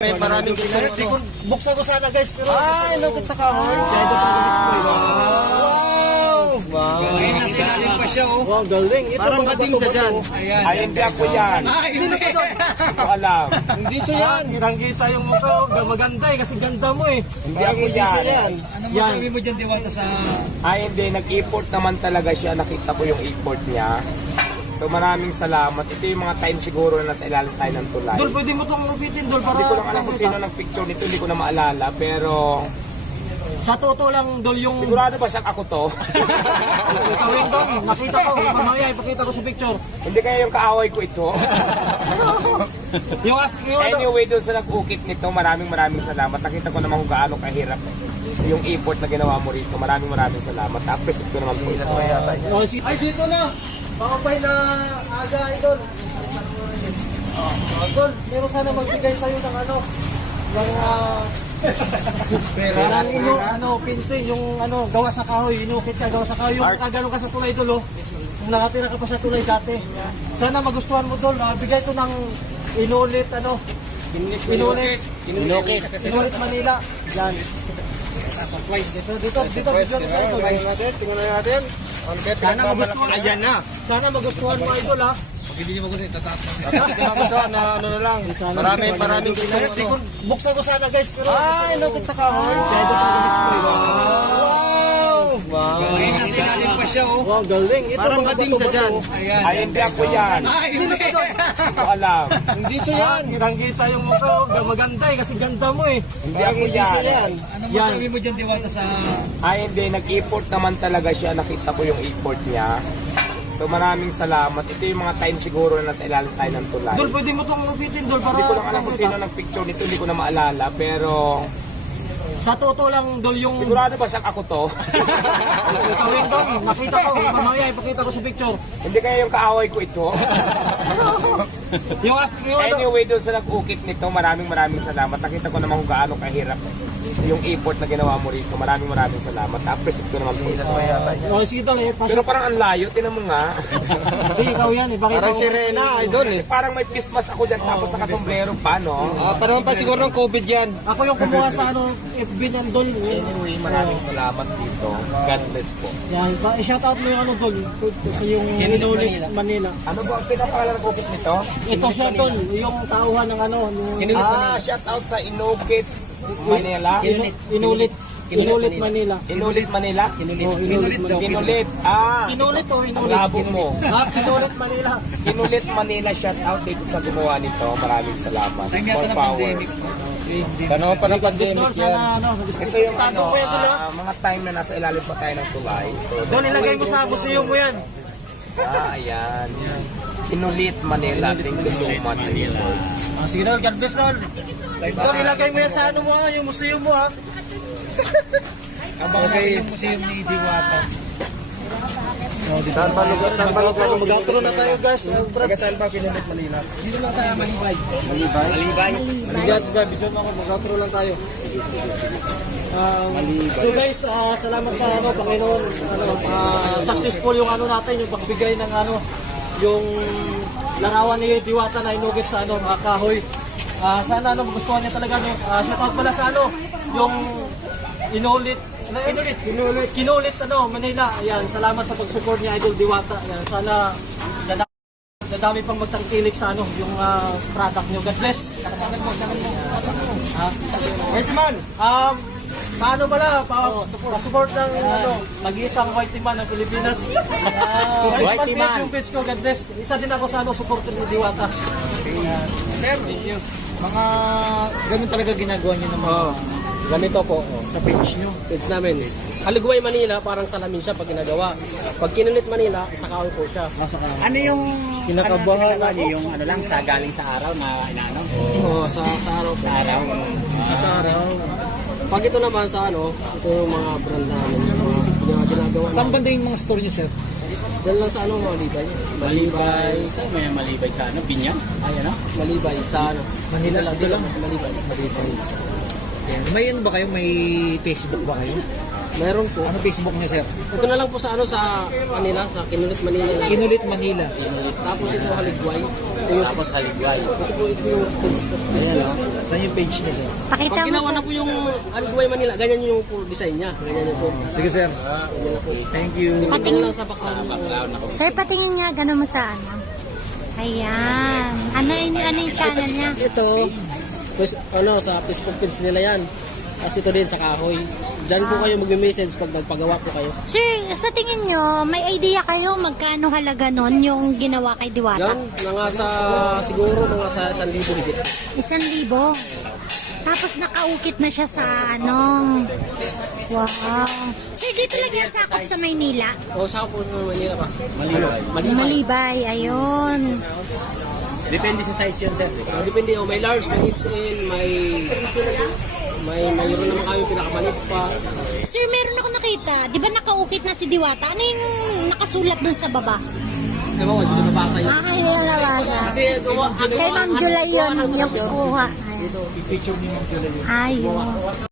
May maraming gusto. Buksan ko sana guys, pero Ay, look at sa kahoy. Jado pa ng display. Wow. Ay, nasa ilalim pa siya oh. Wow, galing. Ito Parang mga bating siya dyan. Ayan. Ay, hindi ako yan. Sino ba to? Hindi ko alam. Hindi siya yan. Hirang-kita yung mukha, maganda eh, kasi ganda mo eh. Hindi ako yan. Ano masabi mo dyan, Diwata, sa... Ay, hindi. Nag-import naman talaga siya. Nakita ko yung import niya. So maraming salamat. Ito yung mga time siguro na nasa ilalim tayo ng tulay. Dol, pwede mo itong rupitin, Dol, para... Hindi ko lang alam kung sino ng picture nito. Hindi ko na maalala. Pero Sa totoo lang, Dol, yung... sigurado ba siyang ako to? Ikaw rin, Dol, nakita ko, mamaya ipakita ko sa picture. Hindi kaya yung kaaway ko ito. Yung ano... Anyway, doon sa nag-ukit nito, maraming salamat. Nakita ko naman kung gaano kahirap yung import na ginawa mo rito. Maraming salamat. Na-appreciate ko naman po ito. Ay, dito na! Pakapay na aga, Idol. Idol, meron sana magbigay sa'yo ng ano, ng pera. Pinto, yung ano, gawa sa kahoy, inukit ka, gawa sa kahoy. Yung nakagano ka sa tulay, Dol, oh. Kung nakatira ka pa sa tulay dati. Sana magustuhan mo, Dol. Bigay to ng inulit, ano, inulit Manila. Yan. So, dito, bigyan ko sa Idol. Tingnan natin. Sana magustuhan. Ayan na. Sana magustuhan mo, Idol, ha. Hindi mo gusto itataas na ano na lang. Maraming gusto. Buksan ko sana guys, pero... Ay, look at sa kahoy. Jado pa ng display. Wow. Ay, nasa ilalim pa siya oh. Wow, galing. Ito Parang mga bating siya dyan. Ayan. Ay, hindi ako yan. Sino ba to? Hindi ko alam. Hindi siya yan. Hirang-kita yung mukha, maganda eh, kasi ganda mo eh. Hindi ako yan. Ano masabi mo dyan, Diwata, sa... Ay, hindi. Nag-import naman talaga siya. Nakita ko yung import niya. So maraming salamat. Ito yung mga time siguro na nasa ilalim tayo ng tulay. Dol, pwede mo itong rupitin, Dol, para... Hindi ko lang alam kung sino ng picture nito. Hindi ko na maalala. Pero Sa totoo lang, Dol, yung... sigurado ba siyang ako to? Ikaw rin, Dol, nakita ko, mamaya ipakita ko sa picture. Hindi kaya yung kaaway ko ito. Yung ano... Anyway, doon sa nag-ukit nito, maraming salamat. Nakita ko naman kung gaano kahirap yung import na ginawa mo rito. Maraming salamat. Na-appreciate ko naman po ito. Oh, sige, Dol, eh, Pero parang ang layo. Tinan mo nga. Hindi, ikaw yan, ipakita Parang ko. sirena, Idol eh. Parang may pismas ako dyan tapos nakasombrero pa, no? Parang pa siguro ng COVID yan. Ako yung kumuha sa ano, FB niyan, Dol. Anyway, maraming salamat dito. God bless po. Yan, i-shout out mo yung ano, Dol, sa yung inulit Manila. Ano ba? Sino ang pangalan ng ukit nito? Ito siya, Dol, yung tauhan ng ano, Shout out sa Inukit Manila. inulit Manila. Inulit Manila? Inulit daw. Inulit. Inulit o Ang inulit? labo mo. Inulit Manila. Inulit Manila, shout out dito sa gumawa nito. Maraming salamat. More power. Ano pa ng pandemic Dol, yan? sana ano, Ito yung Tago ko yan, Dol, ha? mga time na nasa ilalim pa tayo ng tulay. So, Dol, ilagay mo sa museum mo yan. ayan. Inulit Manila. Thank you so much. Sige, Dol, God bless, Dol. Dol, ilagay mo yan sa ano mo, ha, yung museum mo, ha. Okay. Yung museum ni Diwata. Saan pa lugar? Mag-outro na tayo, guys. Saan pa Pinulit Manila? Dito lang sa Malibay. Malibay. Bisan ako, mag-outro lang tayo. So guys, salamat sa ano, Panginoon. Successful yung ano natin, yung pagbigay ng ano, yung larawan ni Diwata na inugit sa ano, kahoy. Sana ano, magustuhan niya talaga no. Shoutout pala sa ano, yung kinulit ano, Manila. Ayan, salamat sa pag-support niya Idol Diwata. Ayan, sana dadami pang magtangkilik sa ano, yung product niyo. God bless. Whitey Man, paano pala pa-support ng ano, nag-iisang Whitey Man ng Pilipinas. Whitey Man yung page ko, God bless. Isa din ako sa ano, support ni Diwata. Sir, mga ganun talaga ginagawa niyo ng mga Ganito po. sa page niyo. Page namin. Aligway Manila, parang salamin siya pag ginagawa. Pag kinulit Manila, sa kahoy po siya. Ano yung Kinakabahan ano yung ano lang sa galing sa araw na inaano? Oo, sa araw po. Sa araw. Sa araw. Pag ito naman sa ano, ito yung mga brand namin. Mga ginagawa Saan namin. banda yung mga store niyo, sir? Diyan lang sa ano, Malibay. Malibay. Sa may Malibay sa ano? Binyan? Ay ano? Malibay, sa ano. Manila lang. Dito lang, Malibay. May ano ba kayo? May Facebook ba kayo? Meron po. Ano Facebook niya, sir? Ito na lang po sa Manila, sa Kinulit, Manila. Kinulit Manila. Tapos ito Haligway. Ito yung tapos Haligway. Ito yung page po. Ayan o. Saan yung page niya, sir? Pakita Pag mo, ginawa sir. na po yung Haligway Manila, ganyan yung po design niya. Ganyan yung po. Sige, sir. Ganyan na po. Thank you. Patingin lang sa background. Sir, patingin nga, gano'n mo sa ano. Ayan. Ano yung channel niya? Ito, pues, sa Facebook page nila yan. Kasi ito din sa Kahoy. Diyan po kayo mag-message pag nagpagawa po kayo. Sir, sa tingin nyo, may idea kayo magkano halaga nun yung ginawa kay Diwata? Yan, siguro mga sa 1,000 higit. 1,000. Tapos nakaukit na siya sa ano. Wow. Sir, dito lang yan sakop sa Maynila. O, sa po ng Manila pa. Malibay, ayun. Depende sa size yan, sir. Depende, may large, may XL, mayroon naman kami pinakamalit pa. Sir, meron ako nakita. Di ba nakaukit na si Diwata? Ano yung nakasulat dun sa baba? Ewan ko, hindi ko nabasa yun. Hindi ko nabasa. Kasi gawa, Kay Ma'am July yun, yung kuha. Picture ni Ma'am Julia. Ayun.